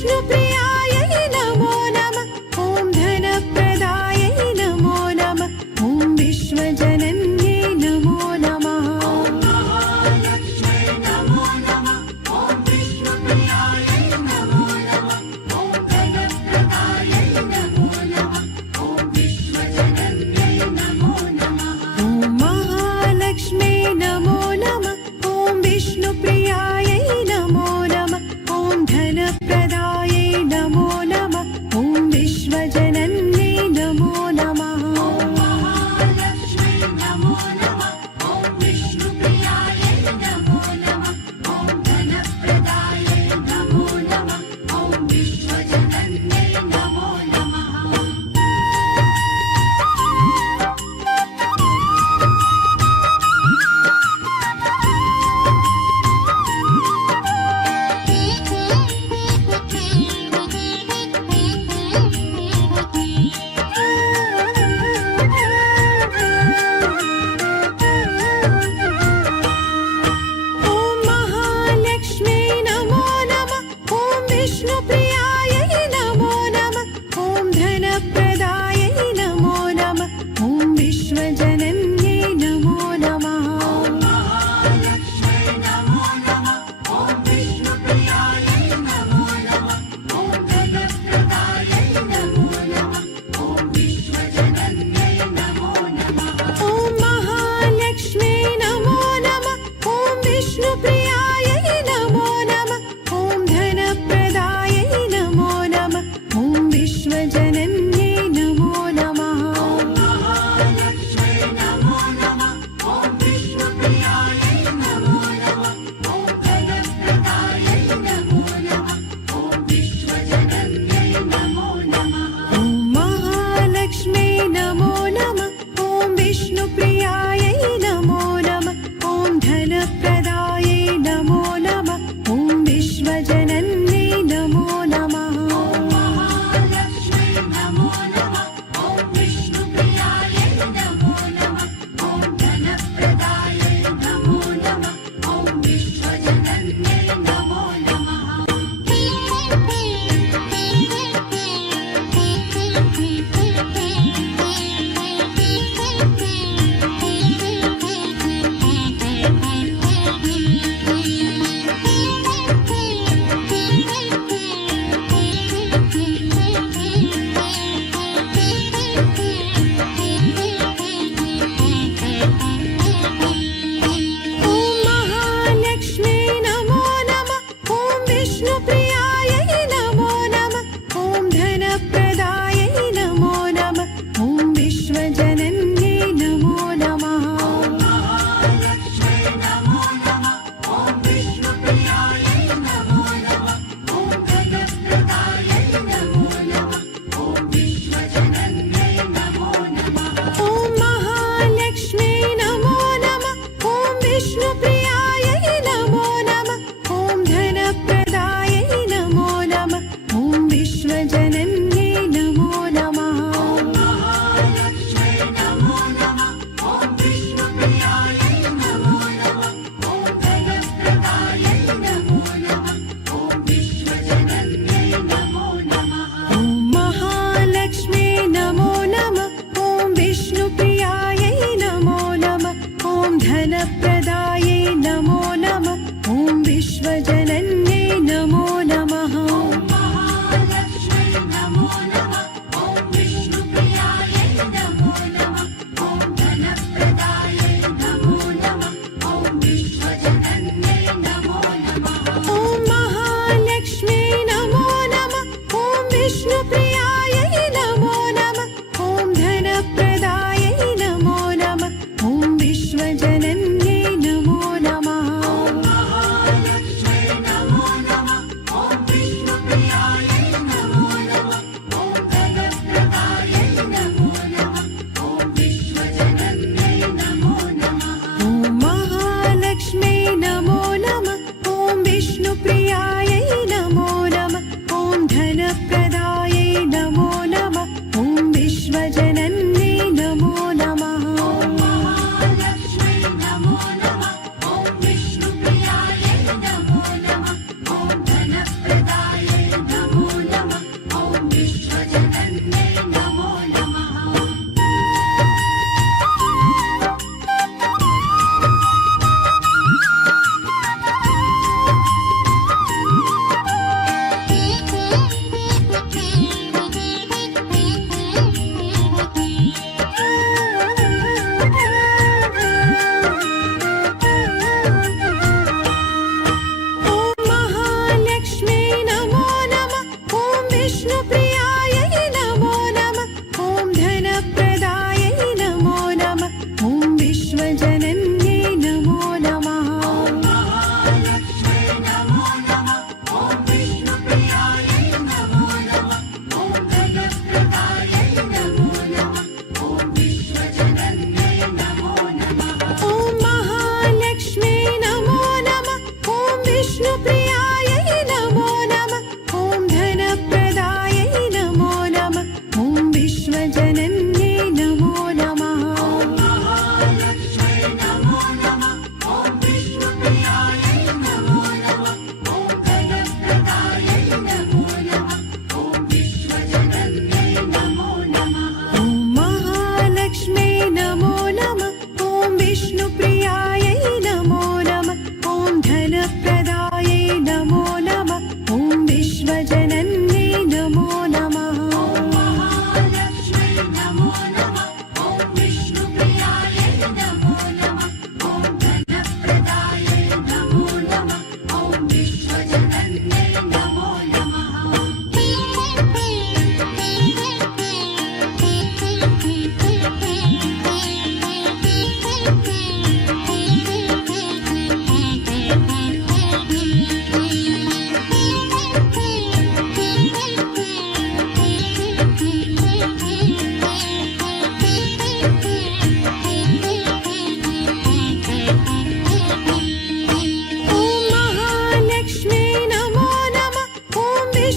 विष्णुप्रियायै नमो नमः। ॐ धनप्रदायै नमो नमः। ॐ विश्वजनन्यै नमो नमः। ॐ महालक्ष्म्यै नमो नमः। ॐ विष्णुप्रियायै नमो नमः। ॐ धनप्रदायै नमो नमः। ॐ विश्वजनन्यै नमो नमः। ॐ महालक्ष्म्यै नमो नमः। ॐ विष्णुप्रियायै नमो नमः। ॐ धनप्रदायै नमो नमः। ॐ विश्वजनन्यै नमो नमः। ॐ महालक्ष्म्यै नमो नमः। ॐ विष्णुप्रियायै नमो नमः। ॐ धनप्रदायै नमो नमः। ॐ विश्वजनन्यै नमो नमः। ॐ महालक्ष्म्यै नमो नमः। ॐ विष्णुप्रियायै नमो नमः। ॐ धनप्रदायै नमो नमः। ॐ विश्वजनन्यै नमो नमः। ॐ महालक्ष्म्यै नमो नमः। ॐ विष्णुप्रियायै नमो नमः। ॐ धनप्रदायै नमो नमः। ॐ विश्वजनन्यै नमो नमः। ॐ महालक्ष्म्यै नमो नमः। ॐ विष्णुप्रियायै नमो नमः। ॐ धनप्रदायै नमो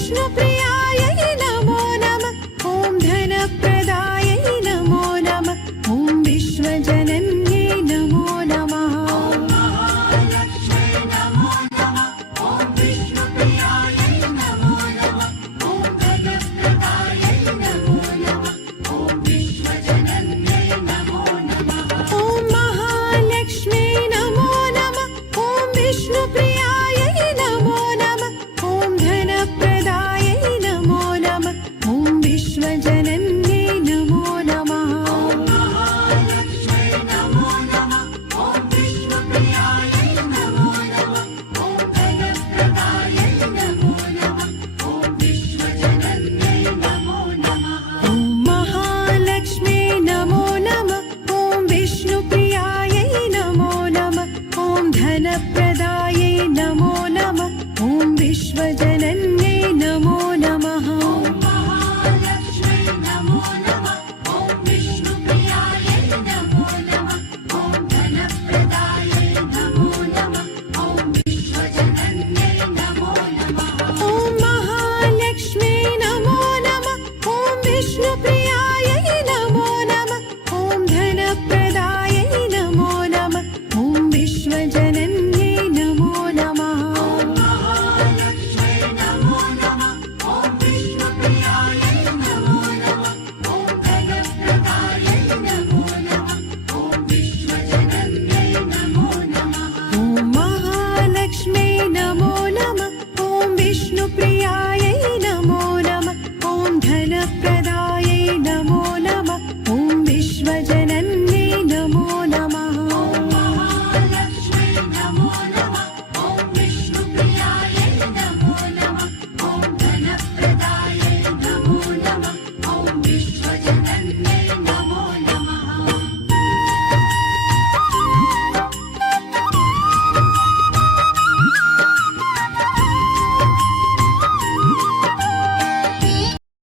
विष्णुप्रियायै